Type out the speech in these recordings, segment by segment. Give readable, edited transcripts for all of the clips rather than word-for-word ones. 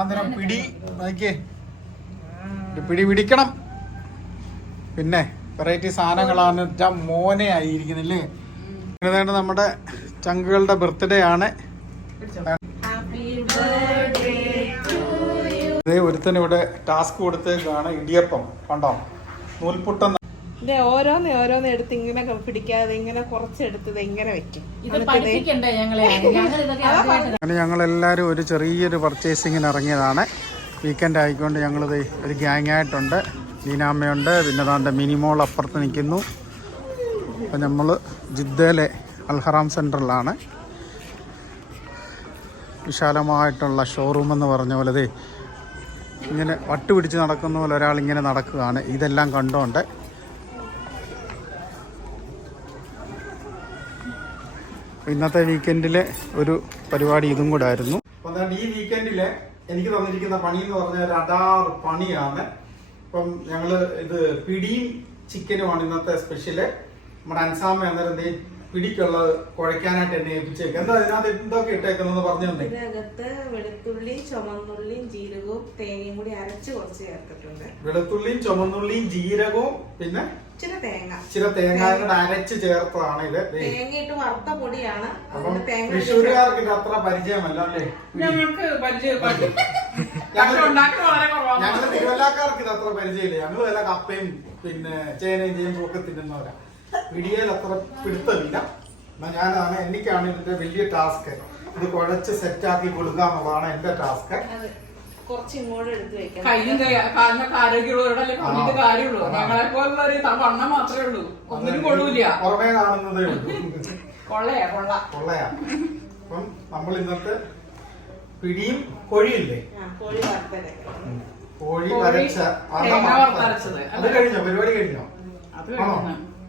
അന്നേരം പിടി നോക്കിയേ, പിടി പിടിക്കണം. പിന്നെ വെറൈറ്റി സാധനങ്ങളാണ്. മോനെ ആയിരിക്കുന്നില്ലേ. ഇതാണ് നമ്മുടെ ചങ്കുകളുടെ ബർത്ത്ഡേ ആണ്. ഒരുത്തന് ഇവിടെ ടാസ്ക് കൊടുത്തേക്കാണ്. ഇടിയപ്പം കണ്ടോ, നൂൽപുട്ടം. ഓരോന്ന് എടുത്ത് ഇങ്ങനെ പിടിക്കാതെ ഇങ്ങനെ കുറച്ചെടുത്തത് ഇങ്ങനെ വെക്കും. അങ്ങനെ ഞങ്ങളെല്ലാവരും ഒരു ചെറിയൊരു പർച്ചേസിങ്ങിന് ഇറങ്ങിയതാണ്. വീക്കെൻഡ് ആയിക്കൊണ്ട് ഞങ്ങളിത് ഒരു ഗ്യാങ് ആയിട്ടുണ്ട്. ലീനാമ്മയുണ്ട്, പിന്നെ താണ്ട മിനിമോൾ അപ്പുറത്ത് നിൽക്കുന്നു. അപ്പം നമ്മൾ ജിദ്ദയിലെ അൽഹറാം സെൻറ്ററിലാണ്. വിശാലമായിട്ടുള്ള ഷോറൂം എന്ന് പറഞ്ഞ പോലെ ദേ ഇങ്ങനെ വട്ടുപിടിച്ച് നടക്കുന്ന പോലെ ഒരാളിങ്ങനെ നടക്കുകയാണ്. ഇതെല്ലാം കണ്ടുകൊണ്ട് ഇന്നത്തെ വീക്കെൻഡിലെ ഒരു പരിപാടി ഇതും കൂടെ ആയിരുന്നു. അപ്പം ഈ വീക്കെൻഡില് എനിക്ക് തന്നിരിക്കുന്ന പണി എന്ന് പറഞ്ഞാൽ ഒരു അടാറ് പണിയാണ്. അപ്പം ഞങ്ങള് ഇത് പിടിയും ചിക്കനുമാണ് ഇന്നത്തെ സ്പെഷ്യല്. നമ്മുടെ അൻസാമ അന്നേരം പിടിക്കുള്ളത് കുഴയ്ക്കാനായിട്ട് എന്നെ ഏൽപ്പിച്ചേക്ക്. എന്താ ഇതിനകത്ത് എന്തൊക്കെ ഇട്ടേക്കെന്ന് പറഞ്ഞു തന്നെ. ഇതിനകത്ത് വെളുത്തുള്ളിയും ചുമന്നുള്ളിയും ജീരകവും തേങ്ങയും കൂടി അരച്ച് കുറച്ച് ചേർത്തിട്ടുണ്ട്. വെളുത്തുള്ളിയും ചുമന്നുള്ളിയും ജീരകവും പിന്നെ ഇച്ചിരി തേങ്ങ കൂടെ അരച്ച് ചേർത്തതാണ് ഇത്. തേങ്ങയിട്ട് വറുത്ത പൊടിയാണ്. തൃശ്ശൂരുകാർക്ക് ഇത് അത്ര പരിചയമല്ല അല്ലേ? ഞങ്ങൾക്ക് ഞങ്ങള് തിരുവല്ലാക്കാർക്ക് ഇത് അത്ര പരിചയമില്ല. ഞങ്ങള് വല്ല കപ്പയും പിന്നെ ചേനയും ചേമ്പും ഒക്കെ തിന്നുന്നവരാ. പിടിയേൽ അത്ര പിടുത്തമില്ല. ഞാനാണ്, എനിക്കാണ് ഇതിന്റെ വലിയ ടാസ്ക്. ഇത് കുഴച്ച് സെറ്റാക്കി കൊടുക്കുക എന്നുള്ളതാണ് എന്റെ ടാസ്ക്. കുറച്ച് ഇങ്ങോട്ട് എടുത്ത് വെക്കാം. കയ്യും കാലിനൊക്കെ ആരോഗ്യമുള്ളവരോടല്ലേ പറഞ്ഞിട്ട് കാര്യമുള്ളൂ. ഞങ്ങളെ പോലുള്ളൊരു വണ്ണം മാത്രമേ ഉള്ളൂ, ഒന്നിനും കൊള്ളൂല. പുറമേ കാണുന്നതേ ഉള്ളൂ. കൊള്ളയാ. അപ്പം നമ്മൾ ഇന്നത്തെ പിടിയും കോഴിയില്ലേ, കോഴി വരച്ച അത് കഴിഞ്ഞോ? പരിപാടി കഴിഞ്ഞോ? ആണോ?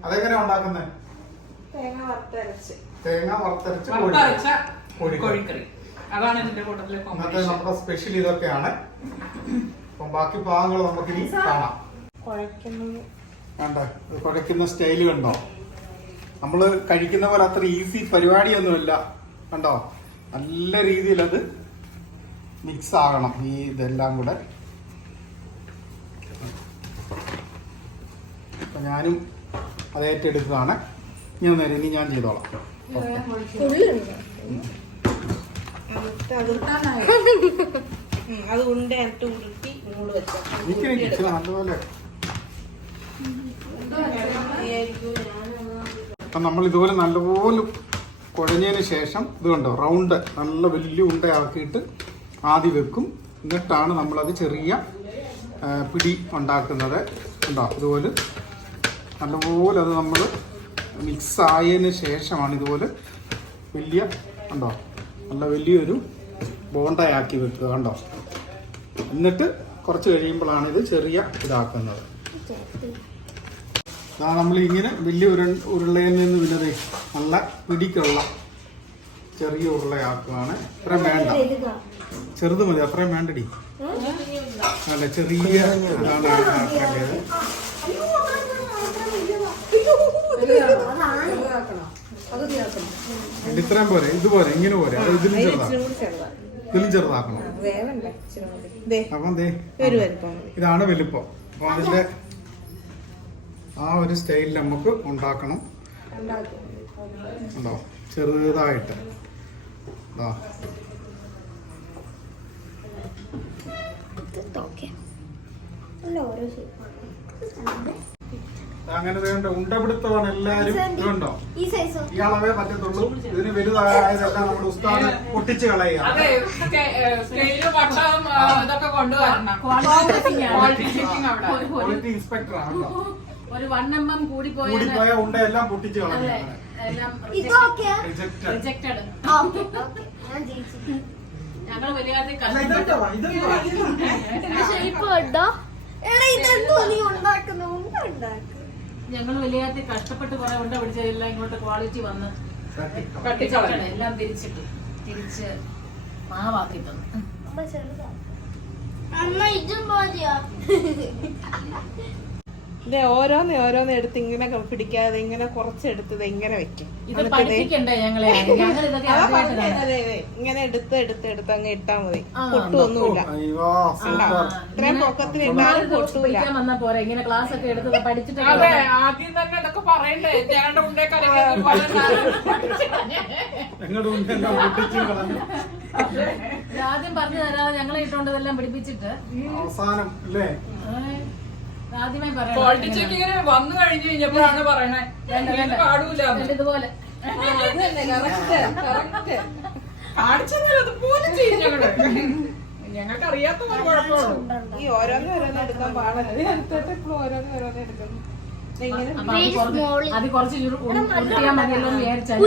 അതെങ്ങനെ ഉണ്ടാക്കുന്നത്? തേങ്ങ വറുത്തരച്ച് കോഴിക്കറി. അതാണ് ഇതിന്റെ കൂട്ടത്തിലെ ഇന്നത്തെ നമ്മുടെ സ്പെഷ്യൽ ഇതൊക്കെയാണ്. അപ്പം ബാക്കി ഭാഗങ്ങൾ നമുക്ക് ഇനി കാണാം. വേണ്ട, കുഴയ്ക്കുന്ന സ്റ്റൈല് കണ്ടോ? നമ്മള് കഴിക്കുന്ന പോലെ അത്ര ഈസി പരിപാടിയൊന്നുമില്ല. കണ്ടോ, നല്ല രീതിയിൽ അത് മിക്സ് ആകണം ഈ ഇതെല്ലാം കൂടെ. അപ്പൊ ഞാനും അത് ഏറ്റെടുക്കുകയാണ്. ഇനി ഞാൻ ചെയ്തോളാം. അത് ഉണ്ടയായിട്ട് ഉരുട്ടി നൂല് വെച്ചാൽ നല്ലപോലെ. അപ്പം നമ്മൾ ഇതുപോലെ നല്ലപോലെ കുഴഞ്ഞതിന് ശേഷം ഇത് കണ്ടോ, റൗണ്ട് നല്ല വലിയ ഉണ്ടയാക്കിയിട്ട് ആദ്യം വെക്കും. എന്നിട്ടാണ് നമ്മളത് ചെറിയ പിടി ഉണ്ടാക്കുന്നത്. ഉണ്ടോ, ഇതുപോലെ നല്ലപോലെ അത് നമ്മൾ മിക്സ് ആയതിന് ശേഷമാണ് ഇതുപോലെ വലിയ ഉണ്ടോ നല്ല വലിയൊരു ബോണ്ടയാക്കി വെക്കുക. കണ്ടോ, എന്നിട്ട് കുറച്ച് കഴിയുമ്പോഴാണ് ഇത് ചെറിയ ഇതാക്കുന്നത്. നമ്മൾ ഇങ്ങനെ വലിയ ഉരുളയിൽ നിന്ന് പിന്നെ നല്ല പിടിക്കുള്ള ചെറിയ ഉരുളയാക്കുകയാണ്. അത്രയും വേണ്ട, ചെറുത് മതി, അത്രയും വേണ്ടടി. അല്ല, ചെറിയ ഇതാണ് ആക്കേണ്ടത്. ഇത്രയും പോരെ, ഇതുപോലെ ഇങ്ങനെ പോരെ, അത് ഇതിലും ചെറുതാക്കണം. അപ്പം ഇതാണ് വലുപ്പം. അപ്പം അതിന്റെ ആ ഒരു സ്റ്റൈലിൽ നമുക്ക് ഉണ്ടാക്കണം. ഉണ്ടോ, ചെറുതായിട്ട്. അങ്ങനെ വേണ്ട ഉണ്ടപിടുത്തമാണ് എല്ലാരും. ഇതുണ്ടോ, ഈ അളവേ പറ്റത്തുള്ളൂ. ഇതിന് വലുതായതെല്ലാം നമ്മുടെ ഉസ്താദ് പൊട്ടിച്ച് കളയുക. ക്വാളിറ്റി ഇൻസ്പെക്ടർ ആണല്ലോ. ഒരു 1 mm കൂടിപ്പോയ ഉണ്ടയെല്ലാം പൊട്ടിച്ച് കളയുക. ഞങ്ങൾ വലിയ കഷ്ടപ്പെട്ട് കുറെ ഉണ്ട പിടിച്ചതെല്ലാം ഇങ്ങോട്ട് ക്വാളിറ്റി വന്ന് എല്ലാം തിരിച്ച് മാവാക്കി തന്നു. ഇത് ഓരോന്ന് എടുത്ത് ഇങ്ങനെ പിടിക്കാതെ ഇങ്ങനെ കുറച്ചെടുത്തത് ഇങ്ങനെ വെക്കും. ഇത് പഠിപ്പിക്കണ്ടേ ഞങ്ങളെ? ഞങ്ങൾ ഇതൊക്കെ ആദ്യമായിട്ട് കാണുക. ഇങ്ങനെ എടുത്ത് അങ്ങ് ഇട്ടാ മതി. പൊട്ടുമൊന്നുമില്ല. ഇത്രയും പൊക്കത്തിൽ ഇട്ടാലും പൊട്ടൂല. പഠിക്കാൻ വന്നാ പോരെ, ഇങ്ങനെ ക്ലാസ് ഒക്കെ എടുത്ത് പഠിച്ചിട്ട് ആദ്യം തന്നെ ഇതൊക്കെ പറയണ്ടേ? ഞങ്ങളുടെ ഉണ്ടേക്കാരെ ആദ്യം പറഞ്ഞു തരാതെ ഞങ്ങളെ ഇട്ടോണ്ടതെല്ലാം പഠിപ്പിച്ചിട്ട് അവസാനം അല്ലേ ആദ്യമേ ക്വാളിറ്റി ചെക്ക് ഇങ്ങനെ വന്നു കഴിഞ്ഞു കഴിഞ്ഞപ്പോഴാണ് പറയണേ പാടൂല ഇതുപോലെ അതുപോലെ ചെയ്യും ഞങ്ങള്. ഞങ്ങൾക്ക് അറിയാത്ത ഒരു കുഴപ്പമുള്ളൂ. ഈ ഓരോന്ന് എടുക്കാൻ പാടില്ല. ഇപ്പോഴും ഓരോന്ന് എടുക്കുന്നു. അത് കുറച്ച് ഉരുട്ടിയാൽ മതിയല്ലോ എന്ന് വിചാരിച്ചാൽ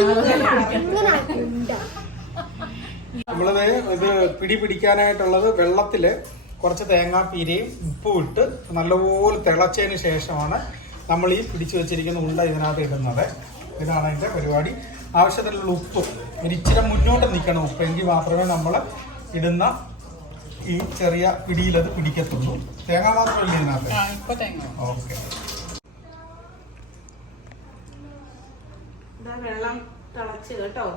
നമ്മളത് ഇത് പിടിക്കാനായിട്ടുള്ളത് വെള്ളത്തില് കുറച്ച് തേങ്ങാപ്പീരയും ഉപ്പും ഇട്ട് നല്ലപോലെ തിളച്ചതിന് ശേഷമാണ് നമ്മൾ ഈ പിടിച്ചു വെച്ചിരിക്കുന്ന ഉണ്ട ഇതിനകത്ത് ഇടുന്നത്. ഇതാണ് അതിന്റെ പരിപാടി. ആവശ്യത്തിനുള്ള ഉപ്പ് ഇച്ചിരി മുന്നോട്ട് നിൽക്കണം ഉപ്പ്, എങ്കിൽ മാത്രമേ നമ്മൾ ഇടുന്ന ഈ ചെറിയ പിടിയിലത് പിടിക്കത്തുള്ളൂ. തേങ്ങ മാത്രമല്ലേ ഇതിനകത്ത്? ഓക്കെ. വെള്ളം തിളച്ച് കേട്ടോ.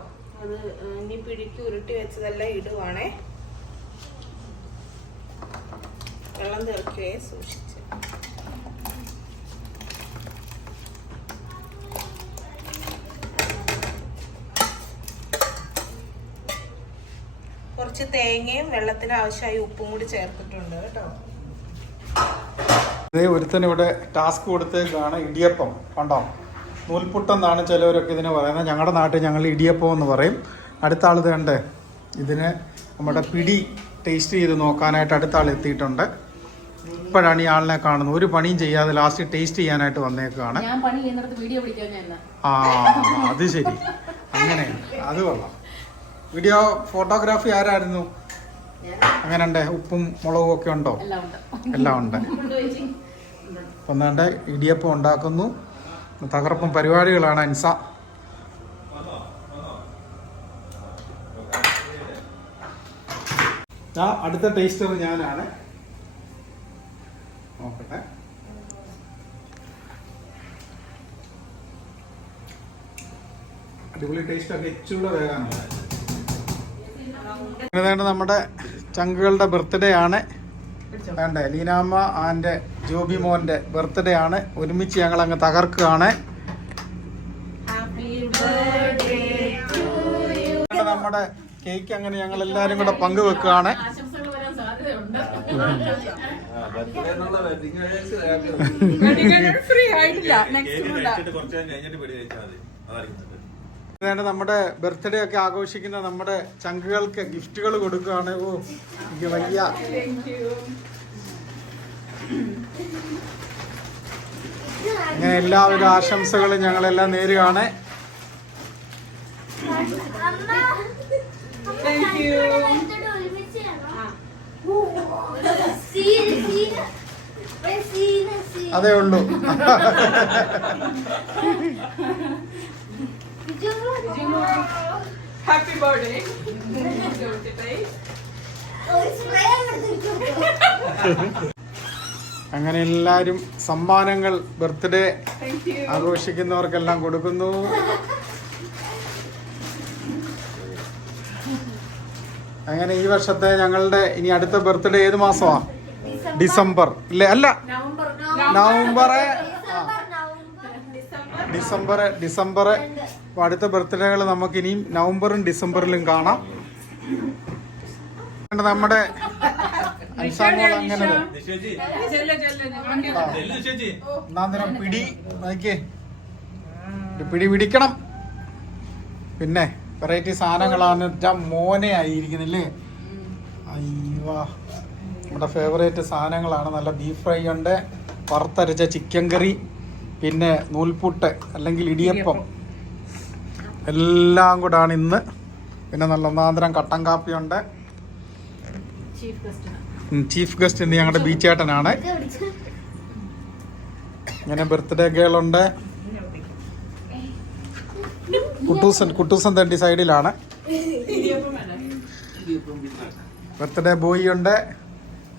അത് ഇനി പിടിക്ക് ഉരുട്ടി വെച്ചതെല്ലാം ഇടുവാണേ. വെള്ളം തിളക്കുകയെ സൂക്ഷിച്ച്. കുറച്ച് തേങ്ങയും വെള്ളത്തിന് ആവശ്യമായി ഉപ്പും കൂടി ചേർത്തിട്ടുണ്ട് കേട്ടോ. ഒരുത്തനിവിടെ ടാസ്ക് കൊടുത്തേക്കാണ് ഇടിയപ്പം. കണ്ടോ, നൂൽപുട്ടെന്നാണ് ചിലവരൊക്കെ ഇതിനെ പറയുന്നത്. ഞങ്ങളുടെ നാട്ടിൽ ഞങ്ങൾ ഇടിയപ്പം എന്ന് പറയും. അടുത്ത ആൾ കണ്ടേ ഇതിന് നമ്മുടെ പിടി ടേസ്റ്റ് ചെയ്ത് നോക്കാനായിട്ട് അടുത്ത ആൾ എത്തിയിട്ടുണ്ട്. ഇപ്പോഴാണ് ഈ ആളിനെ കാണുന്നത്. ഒരു പണിയും ചെയ്യാതെ ലാസ്റ്റ് ടേസ്റ്റ് ചെയ്യാനായിട്ട് വന്നേക്കാണ്. ആ അത് ശരി, അങ്ങനെയാണ്. അത് കൊള്ളാം. വീഡിയോ ഫോട്ടോഗ്രാഫി ആരായിരുന്നു? അങ്ങനെ ഉണ്ട്. ഉപ്പും മുളകും ഒക്കെ ഉണ്ടോ? എല്ലാം ഉണ്ട്. അപ്പം എന്താണ്ട് ഇടിയപ്പം ഉണ്ടാക്കുന്നു. തകർപ്പും പരിപാടികളാണ് അൻസ. അടുത്ത ടേസ്റ്റർ ഞാനാണ്. നോക്കട്ടെ. അടിപൊളി ടേസ്റ്റ് ഒക്കെ ഇച്ചിരി വേഗാനുണ്ട്. ഏതാണ്ട് നമ്മുടെ ചങ്കുകളുടെ ബർത്ത്ഡേ ആണ്. വേണ്ടേ, ലീനാമ്മ ആൻഡ് ജോബി മോന്റെ ബർത്ത്ഡേ ആണ്. ഒരുമിച്ച് ഞങ്ങൾ അങ്ങ് തകർക്കുകയാണ്. നമ്മുടെ കേക്ക് അങ്ങനെ ഞങ്ങൾ എല്ലാരും കൂടെ പങ്കുവെക്കുകയാണ്. നമ്മുടെ ബർത്ത്ഡേ ഒക്കെ ആഘോഷിക്കുന്ന നമ്മുടെ ചങ്കുകൾക്ക് ഗിഫ്റ്റുകൾ കൊടുക്കുകയാണ്. ഓ, എനിക്ക് വലിയ ഇങ്ങനെ എല്ലാവിധ ആശംസകളും ഞങ്ങളെല്ലാം നേരുകയാണ്. അതേ ഉള്ളൂ. Happy birthday. അങ്ങനെ എല്ലാരും സമ്മാനങ്ങൾ ബർത്ത്ഡേ ആഘോഷിക്കുന്നവർക്കെല്ലാം കൊടുക്കുന്നു. അങ്ങനെ ഈ വർഷത്തെ ഞങ്ങളുടെ ഇനി അടുത്ത ബർത്ത്ഡേ ഏത് മാസമാ? ഡിസംബർ അല്ലേ? അല്ല, ഡിസംബർ. അപ്പോൾ അടുത്ത ബർത്ത്ഡേകൾ നമുക്ക് ഇനിയും നവംബറും ഡിസംബറിലും കാണാം. നമ്മുടെ അൻസാമോൾ അങ്ങനെ ഒന്നാന്തരം പിടി നോക്കിയേ, പിടി പിടിക്കണം. പിന്നെ വെറൈറ്റി സാധനങ്ങളാണ്. മോനെ ആയിരിക്കുന്നില്ലേ? അയ്യോ, നമ്മുടെ ഫേവറേറ്റ് സാധനങ്ങളാണ്. നല്ല ബീഫ് ഫ്രൈ ഉണ്ട്, വറുത്തരച്ച ചിക്കൻ കറി, പിന്നെ നൂൽപുട്ട് അല്ലെങ്കിൽ ഇടിയപ്പം, എല്ലാം കൂടാണ് ഇന്ന്. പിന്നെ നല്ല ഒന്നാന്തരം കട്ടൻ കാപ്പിയുണ്ട്. ചീഫ് ഗസ്റ്റ് ഇന്ന് ഞങ്ങളുടെ ബീച്ചേട്ടനാണ്. ഇങ്ങനെ ബർത്ത്ഡേ ഗേളുണ്ട്. കുട്ടൂസൻ തണ്ടി സൈഡിലാണ്. ബർത്ത്ഡേ ബോയ് ഉണ്ട്.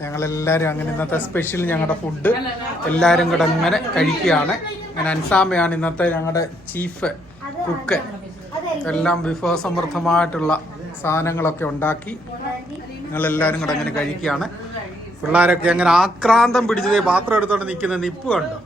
ഞങ്ങളെല്ലാവരും അങ്ങനെ ഇന്നത്തെ സ്പെഷ്യൽ ഞങ്ങളുടെ ഫുഡ് എല്ലാവരും കൂടെ അങ്ങനെ കഴിക്കുകയാണ്. അങ്ങനെ അൻസാമയാണ് ഇന്നത്തെ ഞങ്ങളുടെ ചീഫ് കുക്ക്. എല്ലാം വിഭവസമൃദ്ധമായിട്ടുള്ള സാധനങ്ങളൊക്കെ ഉണ്ടാക്കി ഞങ്ങളെല്ലാവരും കൂടെ അങ്ങനെ കഴിക്കുകയാണ്. പിള്ളേരൊക്കെ അങ്ങനെ ആക്രാന്തം പിടിച്ചതേ പാത്രം എടുത്തോണ്ട് നിൽക്കുന്ന നിപ്പ് കണ്ടോ.